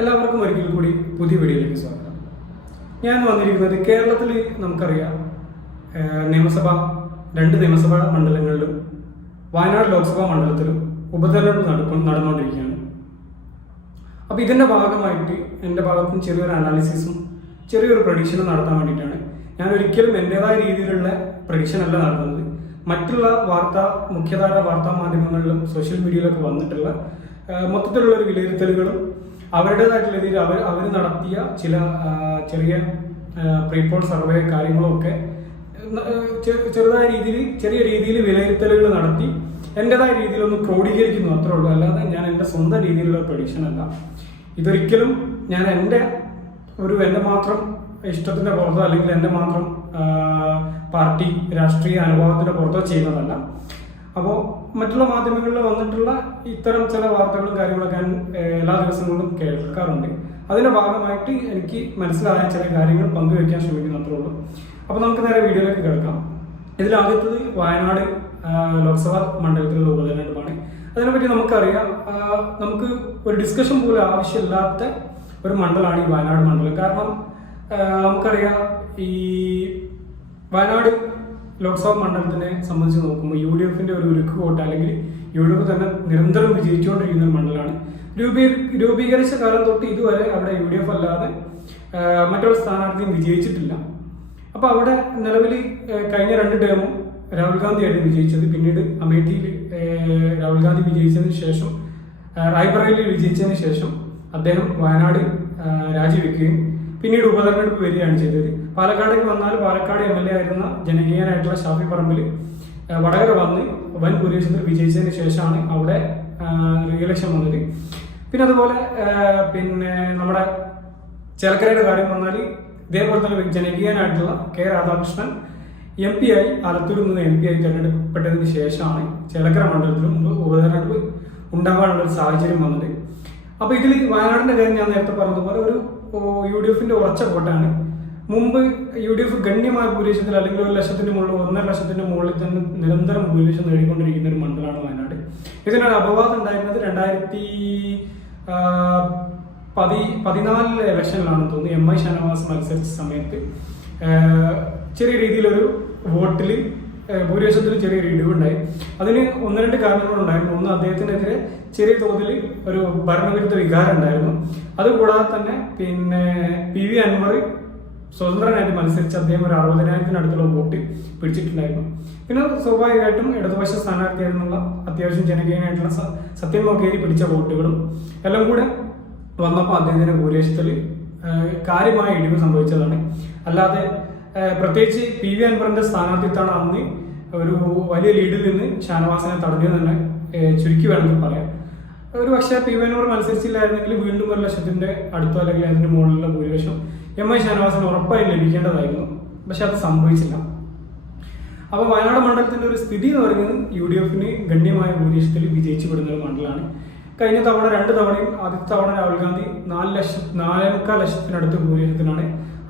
എല്ലാവർക്കും ഒരിക്കൽ കൂടി പുതിയ വീഡിയോയിലേക്ക് സ്വാഗതം. ഞാൻ വന്നിരിക്കുന്നത് കേരളത്തിൽ നമുക്കറിയാം രണ്ട് നിയമസഭാ മണ്ഡലങ്ങളിലും വയനാട് ലോക്സഭാ മണ്ഡലത്തിലും ഉപതെരഞ്ഞെടുപ്പ് നടന്നുകൊണ്ടിരിക്കുകയാണ്. അപ്പോൾ ഇതിൻ്റെ ഭാഗമായിട്ട് എൻ്റെ ഭാഗത്തും ചെറിയൊരു അനാലിസിസും ചെറിയൊരു പ്രഡിക്ഷനും നടത്താൻ വേണ്ടിയിട്ടാണ്. ഞാൻ ഒരിക്കലും എൻ്റെതായ രീതിയിലുള്ള പ്രഡിക്ഷൻ അല്ല നടത്തുന്നത്. മറ്റുള്ള മുഖ്യധാര വാർത്താ മാധ്യമങ്ങളിലും സോഷ്യൽ മീഡിയയിലൊക്കെ വന്നിട്ടുള്ള മൊത്തത്തിലുള്ള ഒരു വിലയിരുത്തലുകളും അവരുടേതായിട്ടുള്ള രീതിയിൽ അവർ നടത്തിയ ചില ചെറിയ പ്രീപോൾ സർവേ കാര്യങ്ങളും ഒക്കെ ചെറിയ രീതിയിൽ വിലയിരുത്തലുകൾ നടത്തി എൻ്റെതായ രീതിയിലൊന്ന് ക്രോഡീകരിക്കുന്നു, അത്രേ ഉള്ളൂ. അല്ലാതെ ഞാൻ എൻ്റെ സ്വന്തം രീതിയിലുള്ള പ്രഡിക്ഷൻ അല്ല. ഇതൊരിക്കലും ഞാൻ എൻ്റെ മാത്രം ഇഷ്ടത്തിൻ്റെ പുറത്തോ അല്ലെങ്കിൽ എൻ്റെ മാത്രം പാർട്ടി രാഷ്ട്രീയ അനുഭവത്തിൻ്റെ പുറത്തോ ചെയ്യുന്നതല്ല. അപ്പോൾ മറ്റുള്ള മാധ്യമങ്ങളിൽ വന്നിട്ടുള്ള ഇത്തരം ചില വാർത്തകളും കാര്യങ്ങളൊക്കെ ഞാൻ എല്ലാ ദിവസങ്ങളിലും കേൾക്കാറുണ്ട്. അതിൻ്റെ ഭാഗമായിട്ട് എനിക്ക് മനസ്സിലായ ചില കാര്യങ്ങൾ പങ്കുവയ്ക്കാൻ ശ്രമിക്കുന്നു, അത്രേ ഉള്ളൂ. അപ്പോൾ നമുക്ക് നേരെ വീഡിയോയിലേക്ക് കിടക്കാം. ഇതിലാദ്യത്തത് വയനാട് ലോക്സഭാ മണ്ഡലത്തിലുള്ള ഉപതെരഞ്ഞെടുപ്പാണ്. അതിനെപ്പറ്റി നമുക്കറിയാം, നമുക്ക് ഒരു ഡിസ്കഷൻ പോലും ആവശ്യമില്ലാത്ത ഒരു മണ്ഡലമാണ് ഈ വയനാട് മണ്ഡലം. കാരണം നമുക്കറിയാം, ഈ വയനാട് ലോക്സഭാ മണ്ഡലത്തിനെ സംബന്ധിച്ച് നോക്കുമ്പോൾ UDF-ന്റെ ഒരു ഉരുക്ക് വോട്ട്, അല്ലെങ്കിൽ UDF തന്നെ നിരന്തരം വിജയിച്ചുകൊണ്ടിരിക്കുന്ന ഒരു മണ്ഡലമാണ്. രൂപീകരിച്ച കാലം തൊട്ട് ഇതുവരെ അവിടെ UDF അല്ലാതെ മറ്റൊരു സ്ഥാനാർത്ഥിയും വിജയിച്ചിട്ടില്ല. അപ്പോൾ അവിടെ നിലവിൽ കഴിഞ്ഞ 2 ടേമും രാഹുൽ ഗാന്ധിയായിരുന്നു വിജയിച്ചത്. പിന്നീട് അമേഠിയിൽ രാഹുൽ ഗാന്ധി വിജയിച്ചതിന് ശേഷം, റായ്ബറേലിയിൽ വിജയിച്ചതിന് ശേഷം അദ്ദേഹം വയനാട് രാജിവെക്കുകയും പിന്നീട് ഉപതെരഞ്ഞെടുപ്പ് വരികയാണ് ചെയ്തത്. പാലക്കാടേക്ക് വന്നാൽ പാലക്കാട് MLA ആയിരുന്ന ജനകീയനായിട്ടുള്ള ഷാഫി പറമ്പിൽ വടകര വന്ന് വൻ ഭൂരിപക്ഷത്തിൽ വിജയിച്ചതിന് ശേഷമാണ് അവിടെ റീഇലക്ഷൻ വന്നത്. പിന്നെ അതുപോലെ നമ്മുടെ ചേലക്കരയുടെ കാര്യം വന്നാൽ ഇതേപോലെ തന്നെ ജനകീയനായിട്ടുള്ള K. രാധാകൃഷ്ണൻ MP ആയി ആലത്തൂരിൽ നിന്ന് MP ആയി തിരഞ്ഞെടുക്കപ്പെട്ടതിന് ശേഷമാണ് ചേലക്കര മണ്ഡലത്തിലും ഉപതെരഞ്ഞെടുപ്പ് ഉണ്ടാകാനുള്ളൊരു സാഹചര്യം വന്നത്. അപ്പോൾ ഇതിൽ വയനാടിൻ്റെ കാര്യം ഞാൻ നേരത്തെ പറഞ്ഞതുപോലെ ഒരു UDF-ന്റെ ഉറച്ച വോട്ടാണ്. മുമ്പ് UDF ഗണ്യമായ ഭൂരിപക്ഷത്തിൽ, അല്ലെങ്കിൽ 1 ലക്ഷത്തിന് മുകളിൽ 1.5 ലക്ഷത്തിന്റെ മുകളിൽ തന്നെ നിരന്തരം ഭൂരിപക്ഷം നേടിക്കൊണ്ടിരിക്കുന്ന ഒരു മണ്ഡലമാണ് വയനാട്. ഇതിനൊരു അപവാദം ഉണ്ടായിരുന്നത് 2014 ഇലക്ഷനിലാണെന്ന് തോന്നുന്നു. MI ഷാനവാസ് മത്സരിച്ച സമയത്ത് ചെറിയ രീതിയിലൊരു വോട്ടിൽ ഭൂരിപക്ഷത്തിൽ ചെറിയൊരു ഇടിവുണ്ടായി. അതിന് 1-2 കാരണങ്ങളുണ്ടായിരുന്നു. ഒന്ന്, അദ്ദേഹത്തിനെതിരെ ചെറിയ തോതിൽ ഒരു ഭരണവിരുദ്ധ വികാരം ഉണ്ടായിരുന്നു. അതുകൂടാതെ തന്നെ PV അൻവർ സ്വതന്ത്രനായിട്ട് മത്സരിച്ച് അദ്ദേഹം ഒരു 60,000-അടുത്തുള്ള വോട്ട് പിടിച്ചിട്ടുണ്ടായിരുന്നു. പിന്നെ സ്വാഭാവികമായിട്ടും ഇടതുപക്ഷ സ്ഥാനാർത്ഥിയായിരുന്നുള്ള അത്യാവശ്യം ജനകീയനായിട്ടുള്ള സത്യൻ മൊകേരി പിടിച്ച വോട്ടുകളും എല്ലാം കൂടെ വന്നപ്പോൾ അദ്ദേഹത്തിന് ഭൂരിപക്ഷത്തിൽ കാര്യമായ ഇടിവ് സംഭവിച്ചതാണ്. അല്ലാതെ പ്രത്യേകിച്ച് PV അൻവറിന്റെ സ്ഥാനാർത്ഥിത്വമാണ് അന്ന് ഒരു വലിയ ലീഡിൽ നിന്ന് ഷാനവാസിനെ തടഞ്ഞത് തന്നെ ചുരുക്കി വേണമെങ്കിൽ പറയാം. ഒരു പക്ഷേ PV അൻവർ മത്സരിച്ചില്ലായിരുന്നെങ്കിൽ വീണ്ടും 1 ലക്ഷത്തിന്റെ അടുത്തോ അല്ലെങ്കിൽ അതിന്റെ മുകളിലുള്ള ഭൂരിപക്ഷം MI ഷാനവാസിന് ഉറപ്പായി ലഭിക്കേണ്ടതായിരുന്നു. പക്ഷെ അത് സംഭവിച്ചില്ല. അപ്പോൾ വയനാട് മണ്ഡലത്തിന്റെ ഒരു സ്ഥിതി എന്ന് പറയുന്നത് UDF-ന് ഗണ്യമായ ഭൂരിപക്ഷത്തിൽ വിജയിച്ചു വിടുന്ന ഒരു മണ്ഡലമാണ്. കഴിഞ്ഞ തവണ 2 തവണയും, ആദ്യത്തെ തവണ രാഹുൽ ഗാന്ധി 4.25 ലക്ഷത്തിനടുത്ത് ഭൂരിപക്ഷത്തിനാണ്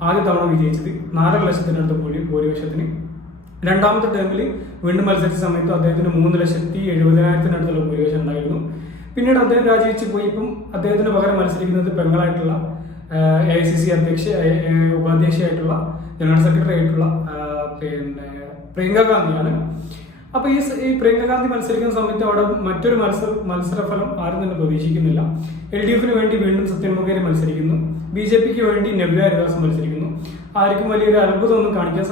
ആദ്യ തവണ വിജയിച്ചത്. 4.5 ലക്ഷത്തിനടുത്ത് ഭൂരിപക്ഷത്തിന്. രണ്ടാമത്തെ ടേമിൽ വീണ്ടും മത്സരിച്ച സമയത്ത് അദ്ദേഹത്തിന് 3,70,000-അടുത്തുള്ള ഭൂരിപക്ഷം ഉണ്ടായിരുന്നു. പിന്നീട് അദ്ദേഹം രാജിവെച്ച് പോയി. ഇപ്പം അദ്ദേഹത്തിന് പകരം മത്സരിക്കുന്നത് പെങ്ങളായിട്ടുള്ള AICC ഉപാധ്യക്ഷയായിട്ടുള്ള ജനറൽ സെക്രട്ടറി ആയിട്ടുള്ള പ്രിയങ്ക ഗാന്ധിയാണ്. അപ്പോൾ ഈ പ്രിയങ്ക ഗാന്ധി മത്സരിക്കുന്ന സമയത്ത് അവിടെ മറ്റൊരു മത്സരഫലം ആരും തന്നെ പ്രതീക്ഷിക്കുന്നില്ല. LDF-ന് വേണ്ടി വീണ്ടും സത്യൻ മൊകേരി മത്സരിക്കുന്നു. BJP-ക്ക് വേണ്ടി നബില ഹരിദാസ് മത്സരിക്കുന്നു. ആർക്കും വലിയൊരു അത്ഭുതമൊന്നും കാണിക്കാൻ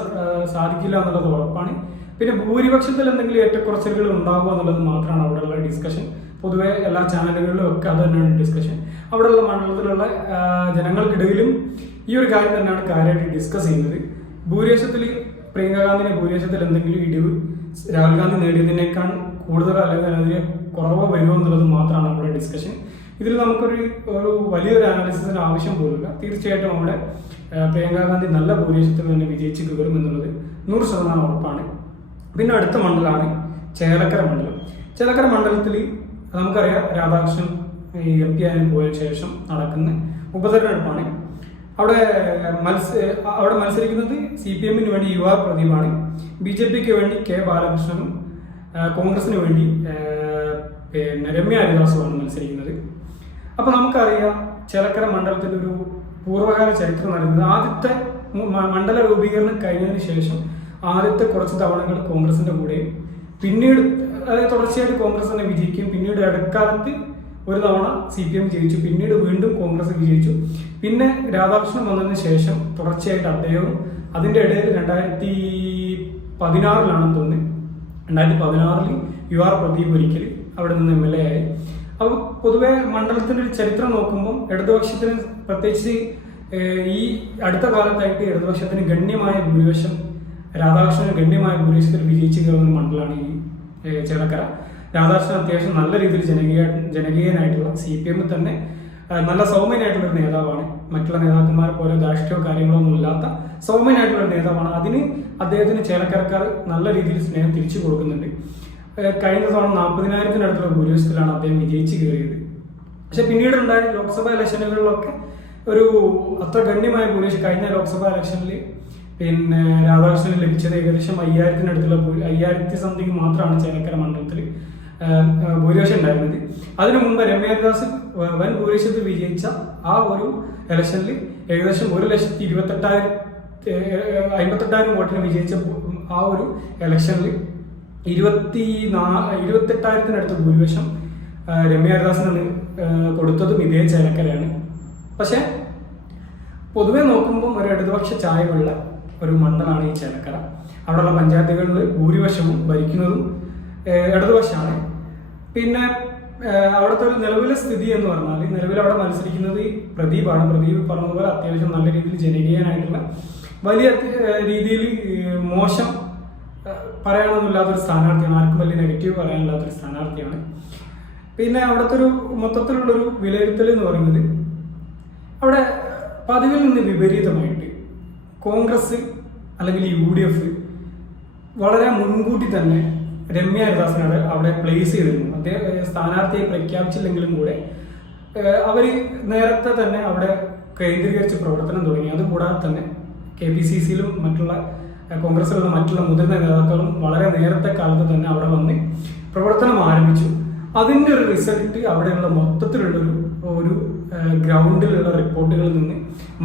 സാധിക്കില്ല എന്നുള്ളത് ഉറപ്പാണ്. പിന്നെ ഭൂരിപക്ഷത്തിൽ എന്തെങ്കിലും ഏറ്റക്കുറച്ചിലുകൾ ഉണ്ടാവുക എന്നുള്ളത് മാത്രമാണ് അവിടെയുള്ള ഡിസ്കഷൻ. പൊതുവെ എല്ലാ ചാനലുകളിലും ഒക്കെ അത് തന്നെയാണ് ഡിസ്കഷൻ. അവിടെയുള്ള മണ്ഡലത്തിലുള്ള ജനങ്ങൾക്കിടയിലും ഈ ഒരു കാര്യം തന്നെയാണ് കാര്യമായിട്ട് ഡിസ്കസ് ചെയ്യുന്നത്. ഭൂരിപക്ഷത്തിൽ പ്രിയങ്ക ഗാന്ധിയുടെ ഭൂരിപക്ഷത്തിൽ എന്തെങ്കിലും ഇടിവ് രാഹുൽ ഗാന്ധി നേടിയതിനേക്കാൾ കൂടുതൽ അല്ലെങ്കിൽ അതിന് കുറവ് വരുമോ എന്നുള്ളത് മാത്രമാണ് നമ്മുടെ ഡിസ്കഷൻ. ഇതിൽ നമുക്കൊരു വലിയൊരു അനാലിസിസിന് ആവശ്യം പോലുമില്ല. തീർച്ചയായിട്ടും അവിടെ പ്രിയങ്ക ഗാന്ധി നല്ല ഭൂരിപക്ഷത്തിൽ തന്നെ വിജയിച്ച് കയറും എന്നുള്ളത് 100% ഉറപ്പാണ്. പിന്നെ അടുത്ത മണ്ഡലമാണ് ചേലക്കര മണ്ഡലം. ചേലക്കര മണ്ഡലത്തിൽ നമുക്കറിയാം, രാധാകൃഷ്ണൻ MP ആയി പോയ ശേഷം നടക്കുന്ന ഉപതെരഞ്ഞെടുപ്പാണ്. അവിടെ മത്സരിക്കുന്നത് CPM-ന് വേണ്ടി യുവ പ്രദീപാണ്, BJP-ക്ക് വേണ്ടി K. ബാലകൃഷ്ണനും, കോൺഗ്രസിന് വേണ്ടി രമ്യ ഹരിദാസുമാണ് മത്സരിക്കുന്നത്. അപ്പോൾ നമുക്കറിയാം ചേലക്കര മണ്ഡലത്തിന്റെ ഒരു പൂർവ്വകാല ചരിത്രം നടക്കുന്നത്. ആദ്യത്തെ മണ്ഡല രൂപീകരണം കഴിഞ്ഞതിന് ശേഷം ആദ്യത്തെ കുറച്ച് തവണകൾ കോൺഗ്രസിന്റെ കൂടെയും, പിന്നീട് അതായത് തുടർച്ചയായിട്ട് കോൺഗ്രസ് തന്നെ വിജയിക്കും. പിന്നീട് ഇടക്കാലത്ത് ഒരു തവണ CPM ജയിച്ചു, പിന്നീട് വീണ്ടും കോൺഗ്രസ് വിജയിച്ചു. പിന്നെ രാധാകൃഷ്ണൻ വന്നതിന് ശേഷം തുടർച്ചയായിട്ട് അദ്ദേഹവും, അതിന്റെ ഇടയിൽ 2016 തോന്നുന്നു, 2016 UR പ്രദീപ് ഒരിക്കൽ അവിടെ നിന്ന് MLA ആയി. അപ്പോൾ പൊതുവെ മണ്ഡലത്തിന്റെ ഒരു ചരിത്രം നോക്കുമ്പോൾ ഇടതുപക്ഷത്തിന്, പ്രത്യേകിച്ച് ഈ അടുത്ത കാലത്തായിട്ട് ഇടതുപക്ഷത്തിന് ഗണ്യമായ ഭൂരിപക്ഷം, രാധാകൃഷ്ണന് ഗണ്യമായ ഭൂരിപക്ഷത്തിൽ വിജയിച്ചു കയറുന്ന മണ്ഡലമാണ് ഈ ചേലക്കര. രാധാകൃഷ്ണൻ അത്യാവശ്യം നല്ല രീതിയിൽ ജനകീയനായിട്ടുള്ള, CPM തന്നെ നല്ല സൗമ്യനായിട്ടുള്ള ഒരു നേതാവാണ്. മറ്റുള്ള നേതാക്കന്മാരെ പോലെ ധാർഷ്ട്യമോ കാര്യങ്ങളോ ഒന്നും ഇല്ലാത്ത സൗമ്യനായിട്ടുള്ള ഒരു നേതാവാണ്. അതിന് അദ്ദേഹത്തിന് ചേലക്കരക്കാർ നല്ല രീതിയിൽ സ്നേഹം തിരിച്ചു കൊടുക്കുന്നുണ്ട്. കഴിഞ്ഞ തവണ 40,000-അടുത്തുള്ള ഭൂരിപക്ഷത്തിലാണ് അദ്ദേഹം വിജയിച്ചു കയറിയത്. പക്ഷെ പിന്നീടുണ്ടായ ലോക്സഭാ ഇലക്ഷനുകളിലൊക്കെ ഒരു അത്ര ഗണ്യമായ ഭൂരിപക്ഷം, കഴിഞ്ഞ ലോക്സഭാ ഇലക്ഷനിൽ പിന്നെ രാധാകൃഷ്ണന് ലഭിച്ചത് ഏകദേശം 5,000-അടുത്തുള്ള 5,000 സംതിങ് മാത്രമാണ് ചേലക്കര മണ്ഡലത്തിൽ ഭൂരിപക്ഷം ഉണ്ടായിരുന്നത്. അതിനു മുമ്പ് രമ്യ ഹരിദാസ് വൻ ഭൂരിപക്ഷത്തിൽ വിജയിച്ച ആ ഒരു ഇലക്ഷനിൽ ഏകദേശം 1,58,000 വോട്ടിന് വിജയിച്ച ആ ഒരു ഇലക്ഷനിൽ 28,000-അടുത്ത് ഭൂരിപക്ഷം രമ്യ ഹരിദാസിനാണ് കൊടുത്തതും ഇതേ ചേലക്കരയാണ്. പക്ഷെ പൊതുവെ നോക്കുമ്പോൾ ഒരു ഇടതുപക്ഷ ചായവുള്ള ഒരു മണ്ഡലമാണ് ഈ ചേലക്കര. അവിടെയുള്ള പഞ്ചായത്തുകളിൽ ഭൂരിപക്ഷവും ഭരിക്കുന്നതും ഇടതുപക്ഷമാണ്. പിന്നെ അവിടുത്തെ ഒരു നിലവിലെ സ്ഥിതി എന്ന് പറഞ്ഞാൽ, നിലവിൽ അവിടെ മത്സരിക്കുന്നത് പ്രദീപാണ്. പ്രദീപ് പറഞ്ഞതുപോലെ അത്യാവശ്യം നല്ല രീതിയിൽ ജനകീയനായിട്ടുള്ള, വലിയ രീതിയിൽ മോശം പറയാനൊന്നുമില്ലാത്തൊരു സ്ഥാനാർത്ഥിയാണ്. ആർക്കും വലിയ നെഗറ്റീവ് പറയാനില്ലാത്തൊരു സ്ഥാനാർത്ഥിയാണ്. പിന്നെ അവിടുത്തെ ഒരു മൊത്തത്തിലുള്ളൊരു വിലയിരുത്തൽ എന്ന് പറയുന്നത്, അവിടെ പതിവിൽ നിന്ന് വിപരീതമായിട്ട് കോൺഗ്രസ് അല്ലെങ്കിൽ UDF വളരെ മുൻകൂട്ടി തന്നെ രമ്യ ഹരിദാസിനെ അവിടെ പ്ലേസ് ചെയ്തിരുന്നു. അദ്ദേഹം സ്ഥാനാർത്ഥിയെ പ്രഖ്യാപിച്ചില്ലെങ്കിലും കൂടെ അവർ നേരത്തെ തന്നെ അവിടെ കേന്ദ്രീകരിച്ച് പ്രവർത്തനം തുടങ്ങി. അതുകൂടാതെ തന്നെ KPCCയിലും മറ്റുള്ള കോൺഗ്രസിലുള്ള മറ്റുള്ള മുതിർന്ന നേതാക്കളും വളരെ നേരത്തെ കാലത്ത് തന്നെ അവിടെ വന്ന് പ്രവർത്തനം ആരംഭിച്ചു. അതിൻ്റെ ഒരു റിസൾട്ട് അവിടെയുള്ള മൊത്തത്തിലുള്ളൊരു ഗ്രൗണ്ടിലുള്ള റിപ്പോർട്ടുകളിൽ നിന്ന്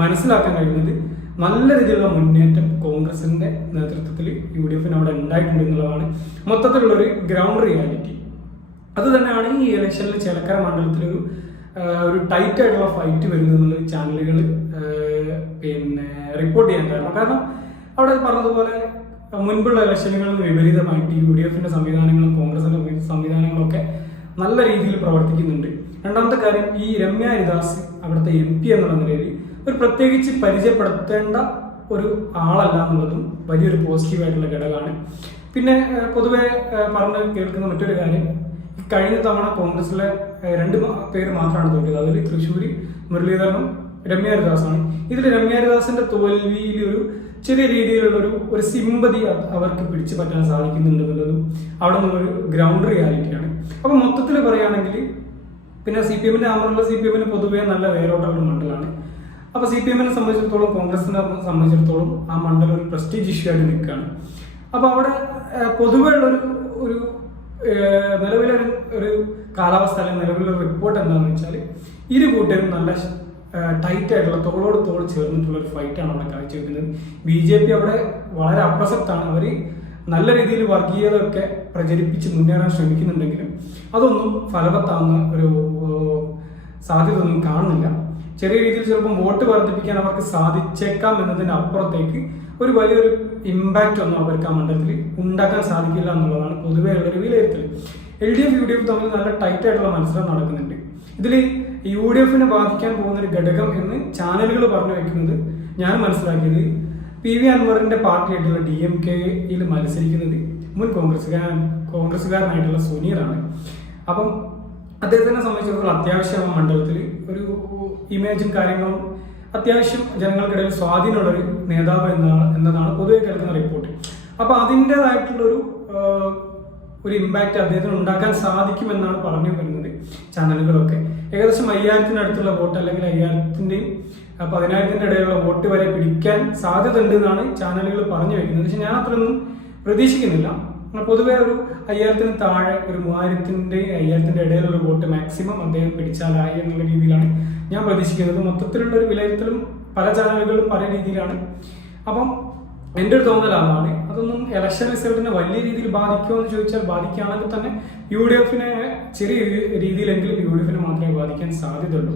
മനസ്സിലാക്കാൻ കഴിയുന്നത് നല്ല രീതിയിലുള്ള മുന്നേറ്റം കോൺഗ്രസിന്റെ നേതൃത്വത്തിൽ UDFന് അവിടെ ഉണ്ടായിട്ടുണ്ട് എന്നുള്ളതാണ് മൊത്തത്തിലുള്ളൊരു ഗ്രൗണ്ട് റിയാലിറ്റി. അത് തന്നെയാണ് ഈ ഇലക്ഷനിൽ ചേലക്കര മണ്ഡലത്തിൽ ഒരു ടൈറ്റ് ആയിട്ടുള്ള ഫൈറ്റ് വരുന്നത് ചാനലുകൾ പിന്നെ റിപ്പോർട്ട് ചെയ്യാൻ കാരണം അവിടെ പറഞ്ഞതുപോലെ മുൻപുള്ള ഇലക്ഷനുകളിൽ വിപരീതമായിട്ട് UDFന്റെ സംവിധാനങ്ങളും കോൺഗ്രസിന്റെ സംവിധാനങ്ങളൊക്കെ നല്ല രീതിയിൽ പ്രവർത്തിക്കുന്നുണ്ട്. രണ്ടാമത്തെ കാര്യം, ഈ രമ്യ ഹരിദാസ് അവിടുത്തെ MP എന്നുള്ള നിലയിൽ ഒരു പ്രത്യേകിച്ച് പരിചയപ്പെടുത്തേണ്ട ഒരു ആളല്ല എന്നുള്ളതും വലിയൊരു പോസിറ്റീവായിട്ടുള്ള ഘടകമാണ്. പിന്നെ പൊതുവെ പറഞ്ഞ് കേൾക്കുന്ന മറ്റൊരു കാര്യം, കഴിഞ്ഞ തവണ കോൺഗ്രസിലെ 2 പേര് മാത്രമാണ് തോറ്റിയത്. അതിൽ തൃശ്ശൂർ മുരളീധരനും രമ്യ ഹരിദാസാണ്. ഇതിൽ രമ്യ ഹരിദാസിന്റെ തോൽവിയിൽ ഒരു ചെറിയ രീതിയിലുള്ള ഒരു സിമ്പതി അവർക്ക് പിടിച്ചു പറ്റാൻ സാധിക്കുന്നുണ്ട് എന്നുള്ളതും അവിടെ നിന്നൊരു ഗ്രൗണ്ട് റിയാലിറ്റിയാണ്. അപ്പൊ മൊത്തത്തിൽ പറയുകയാണെങ്കിൽ, പിന്നെ CPMന്റെ ആമറുള്ള CPMന് പൊതുവേ നല്ല വേരോട്ടുള്ള മണ്ഡലമാണ്. അപ്പൊ CPMനെ സംബന്ധിച്ചിടത്തോളം, കോൺഗ്രസിനെ സംബന്ധിച്ചിടത്തോളം ആ മണ്ഡലം ഒരു പ്രസ്റ്റീജ് ഇഷ്യൂ ആയിട്ട് നിൽക്കുകയാണ്. അപ്പൊ അവിടെ പൊതുവെ ഒരു നിലവിലെ ഒരു കാലാവസ്ഥ അല്ലെങ്കിൽ നിലവിലെ റിപ്പോർട്ട് എന്താണെന്ന് വെച്ചാൽ, ഇരു കൂട്ടരും നല്ല ടൈറ്റ് ആയിട്ടുള്ള തോളോട് തോൾ ചേർന്നിട്ടുള്ള ഒരു ഫൈറ്റാണ് അവിടെ കാഴ്ചവെക്കുന്നത്. BJP അവിടെ വളരെ അപ്രസക്താണ്. അവർ നല്ല രീതിയിൽ വർഗീയതയൊക്കെ പ്രചരിപ്പിച്ച് മുന്നേറാൻ ശ്രമിക്കുന്നുണ്ടെങ്കിലും അതൊന്നും ഫലവത്താവുന്ന ഒരു സാധ്യത ഒന്നും കാണുന്നില്ല. ചെറിയ രീതിയിൽ ചിലപ്പോൾ വോട്ട് വർദ്ധിപ്പിക്കാൻ അവർക്ക് സാധിച്ചേക്കാം എന്നതിന് അപ്പുറത്തേക്ക് ഒരു വലിയൊരു ഇമ്പാക്റ്റ് ഒന്നും അവർക്ക് ആ മണ്ഡലത്തിൽ ഉണ്ടാക്കാൻ സാധിക്കില്ല എന്നുള്ളതാണ് പൊതുവെ ഉള്ളൊരു വിലയിരുത്തൽ. LDF UDF തമ്മിൽ നല്ല ടൈറ്റ് ആയിട്ടുള്ള മത്സരം നടക്കുന്നുണ്ട്. ഇതിൽ UDFനെ ബാധിക്കാൻ പോകുന്ന ഒരു ഘടകം എന്ന് ചാനലുകൾ പറഞ്ഞു വെക്കുന്നത് ഞാൻ മനസ്സിലാക്കിയത്, PV അൻവറിന്റെ പാർട്ടിയായിട്ടുള്ള DMK-യിൽ മത്സരിക്കുന്നത് മുൻ കോൺഗ്രസ്സുകാരനായിട്ടുള്ള സുനീറാണ്. അപ്പം അദ്ദേഹത്തിനെ സംബന്ധിച്ചിടത്തോളം അത്യാവശ്യം ആ മണ്ഡലത്തിൽ ഒരു ഇമേജും കാര്യങ്ങളും അത്യാവശ്യം ജനങ്ങൾക്കിടയിൽ സ്വാധീനമുള്ളൊരു നേതാവ് എന്നതാണ് പൊതുവെ കേൾക്കുന്ന റിപ്പോർട്ട്. അപ്പൊ അതിൻ്റെതായിട്ടുള്ളൊരു ഇമ്പാക്റ്റ് അദ്ദേഹത്തിന് ഉണ്ടാക്കാൻ സാധിക്കുമെന്നാണ് പറഞ്ഞു വരുന്നത് ചാനലുകളൊക്കെ. ഏകദേശം 5,000-അടുത്തുള്ള വോട്ട്, അല്ലെങ്കിൽ 5,000-ന്റെയും 10,000-ന്റെ ഇടയിലുള്ള വോട്ട് വരെ പിടിക്കാൻ സാധ്യത ഉണ്ട് എന്നാണ് ചാനലുകൾ പറഞ്ഞു വെക്കുന്നത്. പക്ഷെ ഞാൻ അത്രയൊന്നും പ്രതീക്ഷിക്കുന്നില്ല. പൊതുവെ ഒരു 5000 താഴെ, ഒരു 3000 5000 ഇടയിലുള്ള വോട്ട് മാക്സിമം അദ്ദേഹം പിടിച്ചാലായി എന്നുള്ള രീതിയിലാണ് ഞാൻ പ്രതീക്ഷിക്കുന്നത്. മൊത്തത്തിലുള്ള ഒരു വിലയിരുത്തലും പല ചാനലുകളും പല രീതിയിലാണ്. അപ്പം എൻ്റെ ഒരു തോന്നൽ അതാണ്. അതൊന്നും ഇലക്ഷൻ റിസൾട്ടിനെ വലിയ രീതിയിൽ ബാധിക്കുമോ എന്ന് ചോദിച്ചാൽ ബാധിക്കുകയാണെങ്കിൽ തന്നെ UDF ചെറിയ രീതിയിലെങ്കിലും UDF മാത്രമേ ബാധിക്കാൻ സാധ്യതയുള്ളൂ.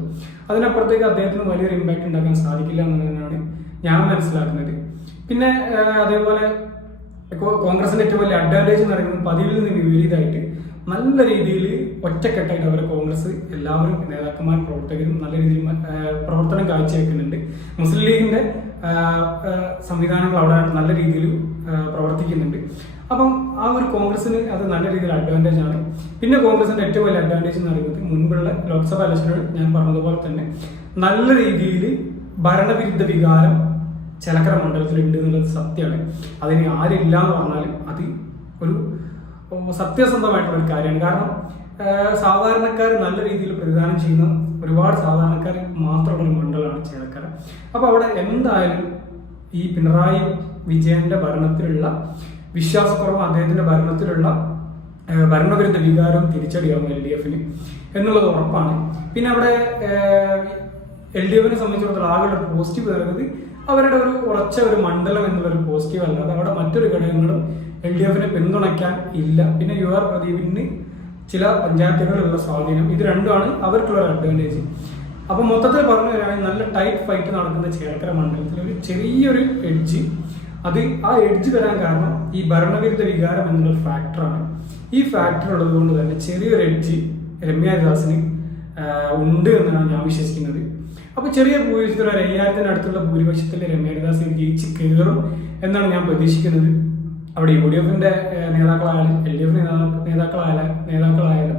അതിനപ്പുറത്തേക്ക് അദ്ദേഹത്തിന് വലിയൊരു ഇമ്പാക്ട് ഉണ്ടാക്കാൻ സാധിക്കില്ല എന്നുള്ളതാണ് ഞാൻ മനസ്സിലാക്കുന്നത്. പിന്നെ അതേപോലെ കോൺഗ്രസിന്റെ ഏറ്റവും വലിയ അഡ്വാൻറ്റേജ് എന്ന് പറയുന്നത് പതിവിൽ നിന്ന് വിപരീതമായിട്ട് നല്ല രീതിയിൽ ഒറ്റക്കെട്ടായിട്ട് അവരെ കോൺഗ്രസ് എല്ലാവരും നേതാക്കന്മാരും പ്രവർത്തകരും നല്ല രീതിയിൽ പ്രവർത്തനം കാഴ്ചവെക്കുന്നുണ്ട്. മുസ്ലിം ലീഗിന്റെ സംവിധാനങ്ങൾ അവിടെ നല്ല രീതിയിൽ പ്രവർത്തിക്കുന്നുണ്ട്. അപ്പം ആ ഒരു കോൺഗ്രസിന് അത് നല്ല രീതിയിൽ അഡ്വാൻറ്റേജ് ആണ്. പിന്നെ കോൺഗ്രസിന്റെ ഏറ്റവും വലിയ അഡ്വാൻറ്റേജ് എന്ന് പറയുന്നത് മുൻപുള്ള ലോക്സഭാ ഇലക്ഷനുകൾ ഞാൻ പറഞ്ഞതുപോലെ തന്നെ നല്ല രീതിയിൽ ഭരണവിരുദ്ധ വികാരം ചേലക്കര മണ്ഡലത്തിൽ ഉണ്ട് എന്നുള്ളത് സത്യമാണ്. അതിന് ആരില്ല എന്ന് പറഞ്ഞാലും അത് ഒരു സത്യസന്ധമായിട്ടുള്ള ഒരു കാര്യമാണ്. കാരണം സാധാരണക്കാർ നല്ല രീതിയിൽ പ്രതിദാനം ചെയ്യുന്ന ഒരുപാട് സാധാരണക്കാർ മാത്രമുള്ള ഒരു മണ്ഡലമാണ് ചേലക്കര. അപ്പോൾ അവിടെ എന്തായാലും ഈ പിണറായി വിജയന്റെ ഭരണത്തിലുള്ള വിശ്വാസക്കുറവ്, അദ്ദേഹത്തിന്റെ ഭരണത്തിലുള്ള ഭരണവിരുദ്ധ വികാരവും തിരിച്ചടിയാവും LDF എന്നുള്ളത് ഉറപ്പാണ്. പിന്നെ അവിടെ LDF സംബന്ധിച്ചിടത്തോളം ആകെ പോസിറ്റീവ് പറയുന്നത് അവരുടെ ഒരു ഉറച്ച ഒരു മണ്ഡലം എന്നുള്ളൊരു പോസിറ്റീവ് അല്ലാതെ അവിടെ മറ്റൊരു ഘടകങ്ങളും LDF പിന്തുണയ്ക്കാൻ ഇല്ല. പിന്നെ UR പ്രദീപിന് ചില പഞ്ചായത്തുകളിലുള്ള സ്വാധീനം, ഇത് രണ്ടുമാണ് അവർക്കുള്ള ഒരു അഡ്വാൻറ്റേജ്. അപ്പൊ മൊത്തത്തിൽ പറഞ്ഞു തരാണെങ്കിൽ നല്ല ടൈറ്റ് ഫൈറ്റ് നടക്കുന്ന ചേലക്കര മണ്ഡലത്തിൽ ഒരു ചെറിയൊരു എഡ്ജ്, അത് ആ എഡ്ജ് വരാൻ കാരണം ഈ ഭരണവിരുദ്ധ വികാരം എന്നുള്ള ഫാക്ടറാണ്. ഈ ഫാക്ടർ ഉള്ളത് കൊണ്ട് തന്നെ ചെറിയൊരു എഡ്ജ് രമ്യ ഹരിദാസിന് ഉണ്ട് എന്നാണ് ഞാൻ വിശ്വസിക്കുന്നത്. അപ്പൊ ചെറിയ ഭൂരിപക്ഷത്തിൽ 5000 അടുത്തുള്ള ഭൂരിപക്ഷത്തിൽ രമ്യ ഹരിദാസ് ജയിച്ച് കയറും എന്നാണ് ഞാൻ പ്രതീക്ഷിക്കുന്നത്. അവിടെ UDF നേതാക്കളായാലും LDF നേതാക്കളായാലും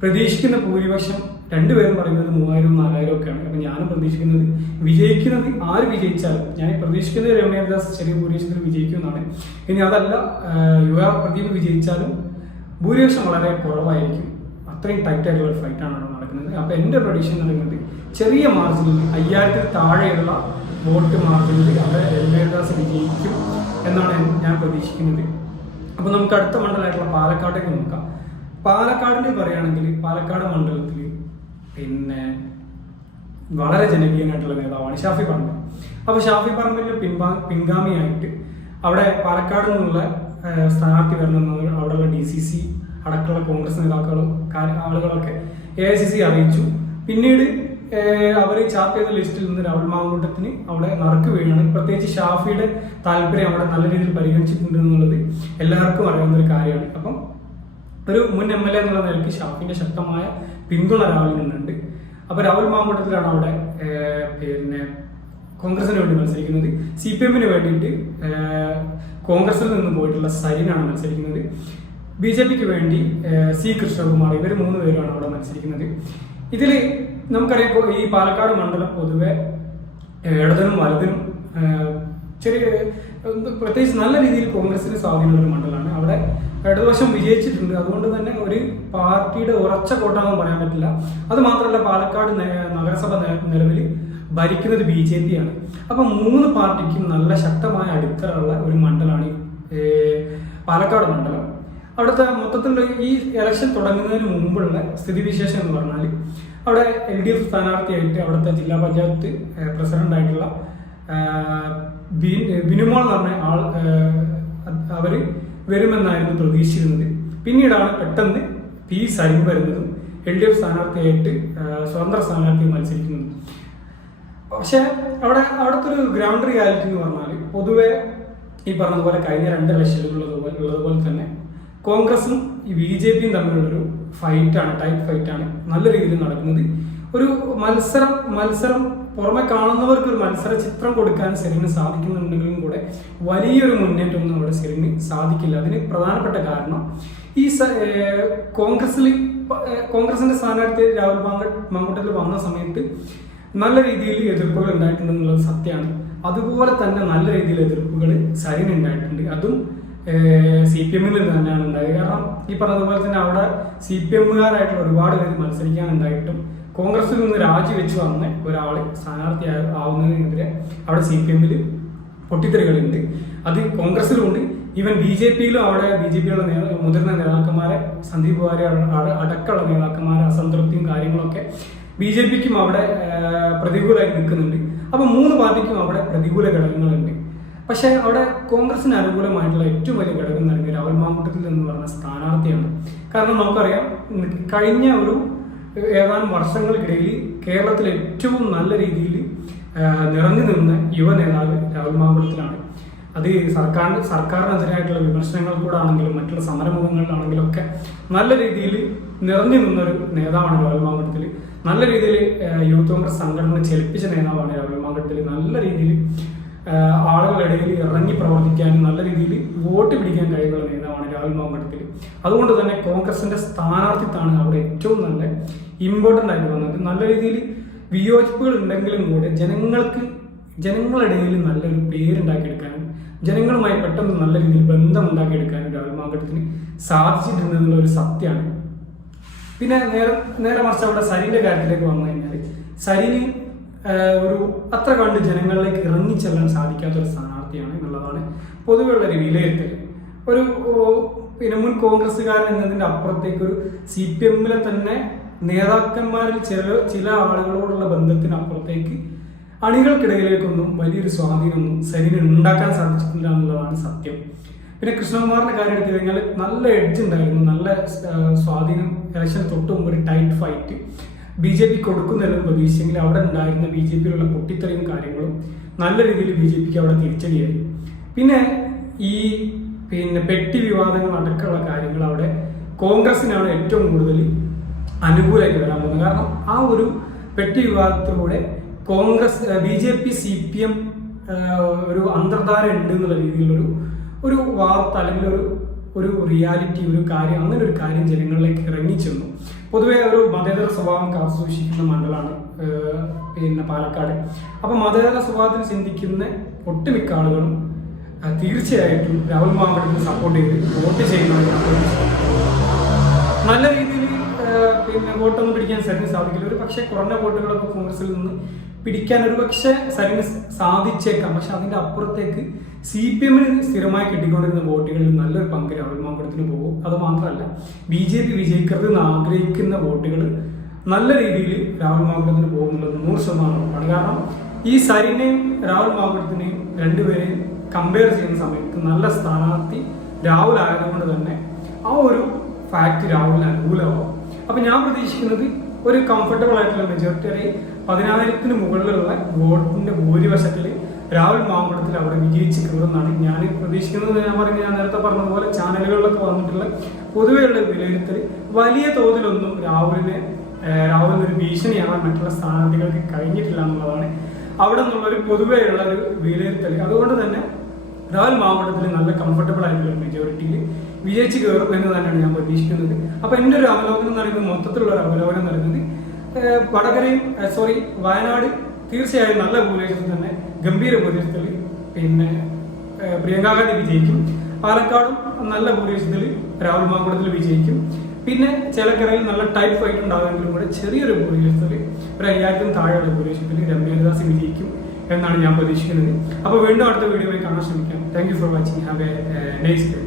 പ്രതീക്ഷിക്കുന്ന ഭൂരിപക്ഷം രണ്ടുപേരും പറയുന്നത് 3000 4000 ഒക്കെയാണ്. അപ്പൊ ഞാനും പ്രതീക്ഷിക്കുന്നത് വിജയിക്കുന്നത് ആര് വിജയിച്ചാലും ഞാൻ പ്രതീക്ഷിക്കുന്നത് രമ്യ ഹരിദാസ് ചെറിയ ഭൂരിപക്ഷത്തിൽ വിജയിക്കുമെന്നാണ്. ഇനി അതല്ല UR പ്രദീപ് വിജയിച്ചാലും ഭൂരിപക്ഷം വളരെ കുറവായിരിക്കും. അത്രയും ടൈറ്റ് ആയിട്ടുള്ള ഒരു ഫൈറ്റാണ് അവിടെ നടക്കുന്നത്. അപ്പൊ എന്റെ പ്രഡിക്ഷൻ എന്ന് പറയുന്നത് ചെറിയ മാർജിനിൽ 5000 താഴെയുള്ള വോട്ട് മാർജിനിൽ അവിടെ രമ്യ ഹരിദാസ് വിജയിക്കും എന്നാണ് ഞാൻ പ്രതീക്ഷിക്കുന്നത്. അപ്പൊ നമുക്ക് അടുത്ത മണ്ഡലമായിട്ടുള്ള പാലക്കാട്ടേക്ക് നോക്കാം. പാലക്കാടിന്റെ പറയുകയാണെങ്കിൽ പാലക്കാട് മണ്ഡലത്തിൽ പിന്നെ വളരെ ജനകീയനായിട്ടുള്ള നേതാവാണ് ഷാഫി പറമ്പിൽ. അപ്പൊ ഷാഫി പറമ്പിലിന് പിൻഗാമിയായിട്ട് അവിടെ പാലക്കാട് നിന്നുള്ള സ്ഥാനാർത്ഥി വരണമെന്ന് അവിടെയുള്ള DCC അടക്കമുള്ള കോൺഗ്രസ് നേതാക്കളും ആളുകളൊക്കെ AICC അറിയിച്ചു. പിന്നീട് അവർ ചാർട്ട് ചെയ്ത ലിസ്റ്റിൽ നിന്ന് രാഹുൽ മാങ്കൂട്ടത്തിന് അവിടെ നറുക്ക് വീഴാണ്. പ്രത്യേകിച്ച് ഷാഫിയുടെ താല്പര്യം അവിടെ നല്ല രീതിയിൽ പരിഗണിച്ചിട്ടുണ്ട് എന്നുള്ളത് എല്ലാവർക്കും അറിയാവുന്ന ഒരു കാര്യമാണ്. അപ്പം ഒരു മുൻ MLA എന്നുള്ള നിലയ്ക്ക് ഷാഫിന്റെ ശക്തമായ പിന്തുണ രാഹുലിനുണ്ട്. അപ്പൊ രാഹുൽ മാങ്കൂട്ടത്തിലാണ് അവിടെ പിന്നെ കോൺഗ്രസിന് വേണ്ടി മത്സരിക്കുന്നത്. CPM വേണ്ടിയിട്ട് കോൺഗ്രസിൽ നിന്ന് പോയിട്ടുള്ള സരിനാണ് മത്സരിക്കുന്നത്. BJPക്ക് വേണ്ടി C കൃഷ്ണകുമാർ, ഇവർ 3 പേരാണ് അവിടെ മത്സരിക്കുന്നത്. ഇതിൽ നമുക്കറിയാം ഈ പാലക്കാട് മണ്ഡലം പൊതുവെ ഇടതിനും വലതിനും ചെറിയ പ്രത്യേകിച്ച് നല്ല രീതിയിൽ കോൺഗ്രസിന് സ്വാധീനമുള്ള ഒരു മണ്ഡലമാണ്. അവിടെ ഇടതുവശം വിജയിച്ചിട്ടുണ്ട്. അതുകൊണ്ട് തന്നെ ഒരു പാർട്ടിയുടെ ഉറച്ച കോട്ടാണെന്ന് പറയാൻ പറ്റില്ല. അത് മാത്രമല്ല പാലക്കാട് നഗരസഭ നിലവിൽ ഭരിക്കുന്നത് BJP ആണ്. അപ്പൊ 3 പാർട്ടിക്കും നല്ല ശക്തമായ അടിത്തറയുള്ള ഒരു മണ്ഡലമാണ് പാലക്കാട് മണ്ഡലം. അവിടുത്തെ മൊത്തത്തിലുള്ള ഈ ഇലക്ഷൻ തുടങ്ങുന്നതിന് മുമ്പുള്ള സ്ഥിതിവിശേഷം എന്ന് പറഞ്ഞാൽ അവിടെ LDF സ്ഥാനാർത്ഥിയായിട്ട് അവിടുത്തെ ജില്ലാ പഞ്ചായത്ത് പ്രസിഡന്റ് ആയിട്ടുള്ള ബിനുമോൾ എന്ന് പറഞ്ഞ ആൾ അവര് വരുമെന്നായിരുന്നു പ്രതീക്ഷിച്ചിരുന്നത്. പിന്നീടാണ് പെട്ടെന്ന് P സരിൻ വരുന്നതും LDF സ്ഥാനാർത്ഥിയായിട്ട് സ്വതന്ത്ര സ്ഥാനാർത്ഥി മത്സരിക്കുന്നതും. പക്ഷെ അവിടുത്തെ ഒരു ഗ്രൗണ്ട് റിയാലിറ്റി എന്ന് പറഞ്ഞാൽ പൊതുവെ ഈ പറഞ്ഞതുപോലെ കഴിഞ്ഞ 2 ഇലക്ഷനുകളുള്ളതുപോലെ തന്നെ കോൺഗ്രസും ഈ BJPയും തമ്മിലുള്ളൊരു ഫൈറ്റാണ്, ടൈറ്റ് ഫൈറ്റാണ് നല്ല രീതിയിൽ നടക്കുന്നത്. ഒരു മത്സരം പുറമെ കാണുന്നവർക്ക് ഒരു മത്സര ചിത്രം കൊടുക്കാൻ സെറിന് സാധിക്കുന്നുണ്ടെങ്കിലും കൂടെ വലിയൊരു മുന്നേറ്റമൊന്നും അവിടെ സെറിന് സാധിക്കില്ല. അതിന് പ്രധാനപ്പെട്ട കാരണം ഈ കോൺഗ്രസിന്റെ സ്ഥാനാർത്ഥി രാഹുൽ മാങ്കൂട്ടത്തിൽ വന്ന സമയത്ത് നല്ല രീതിയിൽ എതിർപ്പുകൾ ഉണ്ടായിട്ടുണ്ടെന്നുള്ളത് സത്യമാണ്. അതുപോലെ തന്നെ നല്ല രീതിയിൽ എതിർപ്പുകൾ സരിന് ഉണ്ടായിട്ടുണ്ട്. അതും CPM തന്നെയാണ് ഉണ്ടായത്. കാരണം ഈ പറഞ്ഞതുപോലെ തന്നെ അവിടെ CPMകാരായിട്ടുള്ള ഒരുപാട് പേര് മത്സരിക്കാനുണ്ടായിട്ടും കോൺഗ്രസിൽ നിന്ന് രാജിവെച്ച് വന്ന ഒരാൾ സ്ഥാനാർത്ഥി ആവുന്നതിനെതിരെ അവിടെ CPM പൊട്ടിത്തെറികളുണ്ട്. അത് കോൺഗ്രസിലുണ്ട് ഈവൻ BJPയിലും അവിടെ BJPയിലുള്ള മുതിർന്ന നേതാക്കന്മാരെ സന്ദീപ് വാര്യർ അടക്കമുള്ള നേതാക്കന്മാരെ അസംതൃപ്തിയും കാര്യങ്ങളൊക്കെ BJPക്കും അവിടെ പ്രതികൂലമായി നിൽക്കുന്നുണ്ട്. അപ്പൊ 3 പാർട്ടിക്കും അവിടെ പ്രതികൂല ഘടകങ്ങളുണ്ട്. പക്ഷെ അവിടെ കോൺഗ്രസിന് അനുകൂലമായിട്ടുള്ള ഏറ്റവും വലിയ ഘടകം നൽകിയ രാഹുൽ മാങ്കൂട്ടത്തിൽ എന്ന് പറഞ്ഞ സ്ഥാനാർത്ഥിയാണ്. കാരണം നമുക്കറിയാം, കഴിഞ്ഞ ഒരു ഏതാനും വർഷങ്ങൾക്കിടയിൽ കേരളത്തിൽ ഏറ്റവും നല്ല രീതിയിൽ നിറഞ്ഞു നിന്ന യുവ നേതാവ് രാഹുൽ മാങ്കൂട്ടത്തിലാണ്. അത് സർക്കാരിനെതിരായിട്ടുള്ള വിമർശനങ്ങൾ കൂടെ ആണെങ്കിലും മറ്റുള്ള സമരമുഖങ്ങളിലാണെങ്കിലും ഒക്കെ നല്ല രീതിയിൽ നിറഞ്ഞു നിന്നൊരു നേതാവാണ് രാഹുൽ മാങ്കൂട്ടത്തിൽ. നല്ല രീതിയിൽ യൂത്ത് കോൺഗ്രസ് സംഘടന ചെലുപ്പിച്ച നേതാവാണ് രാഹുൽ മാങ്കൂട്ടത്തിൽ. നല്ല രീതിയിൽ ആളുകളുടെ ഇടയിൽ ഇറങ്ങി പ്രവർത്തിക്കാനും നല്ല രീതിയിൽ വോട്ട് പിടിക്കാൻ കഴിവുള്ള നേതാവാണ് രാഹുൽ മാങ്കൂട്ടത്തിൽ. അതുകൊണ്ട് തന്നെ കോൺഗ്രസിന്റെ സ്ഥാനാർത്ഥിത്വമാണ് അവിടെ ഏറ്റവും നല്ല ഇമ്പോർട്ടൻ്റ് ആയിട്ട് വന്നത്. നല്ല രീതിയിൽ വിയോജിപ്പുകൾ ഉണ്ടെങ്കിലും കൂടെ ജനങ്ങളിടയിൽ നല്ലൊരു പേരുണ്ടാക്കിയെടുക്കാനും ജനങ്ങളുമായി പെട്ടെന്ന് നല്ല രീതിയിൽ ബന്ധം ഉണ്ടാക്കിയെടുക്കാനും രാഹുൽ മാങ്കൂട്ടത്തിന് സാധിച്ചിട്ടുണ്ടെന്നുള്ള ഒരു സത്യമാണ്. പിന്നെ നേരെ മറിച്ച് അവിടെ സരിന്റെ കാര്യത്തിലേക്ക് വന്നു കഴിഞ്ഞാൽ സരിന് ഒരു അത്ര കണ്ട് ജനങ്ങളിലേക്ക് ഇറങ്ങിച്ചെല്ലാൻ സാധിക്കാത്ത ഒരു സ്ഥാനാർത്ഥിയാണ് എന്നുള്ളതാണ് പൊതുവെയുള്ള ഒരു വിലയിരുത്തൽ. ഒരു മുൻ കോൺഗ്രസ്സുകാരൻ എന്നതിന്റെ അപ്പുറത്തേക്ക് ഒരു CPM-ലെ തന്നെ നേതാക്കന്മാരിൽ ചില ആളുകളോടുള്ള ബന്ധത്തിനപ്പുറത്തേക്ക് അണികൾക്കിടയിലേക്കൊന്നും വലിയൊരു സ്വാധീനമൊന്നും സരിന് ഉണ്ടാക്കാൻ സാധിച്ചിട്ടില്ല എന്നുള്ളതാണ് സത്യം. പിന്നെ കൃഷ്ണകുമാറിന്റെ കാര്യം എടുത്തു കഴിഞ്ഞാൽ നല്ല എഡ്ജ് ഉണ്ടായിരുന്നു, നല്ല സ്വാധീനം. ഇലക്ഷൻ തൊട്ട് മുമ്പ് ഒരു ടൈറ്റ് ഫൈറ്റ് BJP കൊടുക്കുന്നില്ലെന്ന് പ്രതീക്ഷിച്ചെങ്കിൽ അവിടെ ഉണ്ടായിരുന്ന BJPയിലുള്ള പൊട്ടിത്തെറിയും കാര്യങ്ങളും നല്ല രീതിയിൽ BJPക്ക് അവിടെ തിരിച്ചടിയായി. പിന്നെ ഈ പെട്ടി വിവാദങ്ങൾ അടക്കമുള്ള കാര്യങ്ങൾ അവിടെ കോൺഗ്രസിനാണ് ഏറ്റവും കൂടുതൽ അനുകൂലമായിട്ട് വരാൻ പോകുന്നത്. കാരണം ആ ഒരു പെട്ടി വിവാദത്തിലൂടെ BJP CPM ഒരു അന്തർധാര ഉണ്ട് എന്നുള്ള രീതിയിലൊരു വാർത്ത അല്ലെങ്കിൽ ഒരു റിയാലിറ്റി, ഒരു കാര്യം, അങ്ങനെ ഒരു കാര്യം ജനങ്ങളിലേക്ക് ഇറങ്ങിച്ചെന്നു. പൊതുവെ ഒരു മതേതര സ്വഭാവം കാത്തുസൂക്ഷിക്കുന്ന മണ്ഡലമാണ് പാലക്കാട്. അപ്പൊ മതേതര സ്വഭാവത്തിൽ ചിന്തിക്കുന്ന ഒട്ടുമിക്ക ആളുകളും തീർച്ചയായിട്ടും രാഹുൽ മാങ്കൂട്ടത്തിനെ സപ്പോർട്ട് ചെയ്ത് വോട്ട് ചെയ്യുന്നവരാണ്. നല്ല രീതിയിൽ വോട്ടൊന്നും പിടിക്കാൻ സരിന് സാധിക്കില്ല. ഒരു പക്ഷേ കുറഞ്ഞ വോട്ടുകളൊക്കെ കോൺഗ്രസിൽ നിന്ന് പിടിക്കാൻ ഒരു പക്ഷേ സരിന് സാധിച്ചേക്കാം. പക്ഷെ അതിന്റെ അപ്പുറത്തേക്ക് CPM-ന് സ്ഥിരമായി കിട്ടിക്കൊണ്ടിരുന്ന വോട്ടുകളിൽ നല്ലൊരു പങ്ക് രാഹുൽ മാങ്കൂട്ടത്തിന് പോകും. അത് മാത്രമല്ല BJP വിജയിക്കരുത് എന്ന് ആഗ്രഹിക്കുന്ന വോട്ടുകൾ നല്ല രീതിയിൽ രാഹുൽ മാങ്കൂട്ടത്തിന് പോകുന്നുള്ളത് 100% ഉറപ്പാണ്. കാരണം ഈ സരിനെയും രാഹുൽ മാങ്കൂട്ടത്തിനെയും രണ്ടുപേരെയും കമ്പയർ ചെയ്യുന്ന സമയത്ത് നല്ല സ്ഥാനാർത്ഥി രാഹുൽ ആയതുകൊണ്ട് തന്നെ ആ ഒരു ഫാക്ട് രാഹുലിന് അനുകൂലമാവും. അപ്പൊ ഞാൻ പ്രതീക്ഷിക്കുന്നത് ഒരു കംഫർട്ടബിൾ ആയിട്ടുള്ള മെജോറിറ്റി 10,000-ന് മുകളിലുള്ള വോട്ടിന്റെ ഭൂരിപക്ഷത്തിൽ രാഹുൽ മാങ്കൂട്ടത്തിൽ അവിടെ വിജയിച്ച് കയറുന്നതാണ് ഞാൻ പ്രതീക്ഷിക്കുന്നത്. ഞാൻ നേരത്തെ പറഞ്ഞതുപോലെ ചാനലുകളിലൊക്കെ വന്നിട്ടുള്ള പൊതുവെയുള്ള വിലയിരുത്തൽ വലിയ തോതിലൊന്നും രാഹുലിന് ഒരു ഭീഷണിയാവാൻ മറ്റുള്ള സ്ഥാനാർത്ഥികൾക്ക് കഴിഞ്ഞിട്ടില്ല എന്നുള്ളതാണ് അവിടെ നിന്നുള്ളൊരു പൊതുവെയുള്ള ഒരു വിലയിരുത്തൽ. അതുകൊണ്ട് തന്നെ രാഹുൽ മാങ്കൂട്ടത്തിൽ നല്ല കംഫർട്ടബിൾ ആയിട്ടുള്ള മെജോറിറ്റിയിൽ വിജയിച്ച് കയറും എന്ന് തന്നെയാണ് ഞാൻ പ്രതീക്ഷിക്കുന്നത്. അപ്പൊ എൻ്റെ ഒരു അവലോകനം നൽകുന്നത്, മൊത്തത്തിലുള്ള ഒരു അവലോകനം നൽകുന്നത്, വയനാട് തീർച്ചയായും നല്ല ഭൂരിപക്ഷത്തിൽ തന്നെ ഗംഭീര ഭൂരിപക്ഷത്തിൽ പ്രിയങ്ക ഗാന്ധി വിജയിക്കും. പാലക്കാടും നല്ല ഭൂരിപക്ഷത്തിൽ രാഹുൽ മാങ്കൂട്ടത്തിൽ വിജയിക്കും. പിന്നെ ചേലക്കരയിൽ നല്ല ടൈറ്റ് ഫൈറ്റ് ഉണ്ടാകുമെങ്കിലും കൂടെ ചെറിയൊരു ഭൂരിപക്ഷത്തിൽ 5,000-ന് താഴെയുള്ള ഭൂരിപക്ഷത്തിൽ രമ്യദാസ് വിജയിക്കും എന്നാണ് ഞാൻ പ്രതീക്ഷിക്കുന്നത്. അപ്പോൾ വീണ്ടും അടുത്ത വീഡിയോയിൽ കാണാൻ ശ്രമിക്കാം. Thank you for watching. Have A nice day.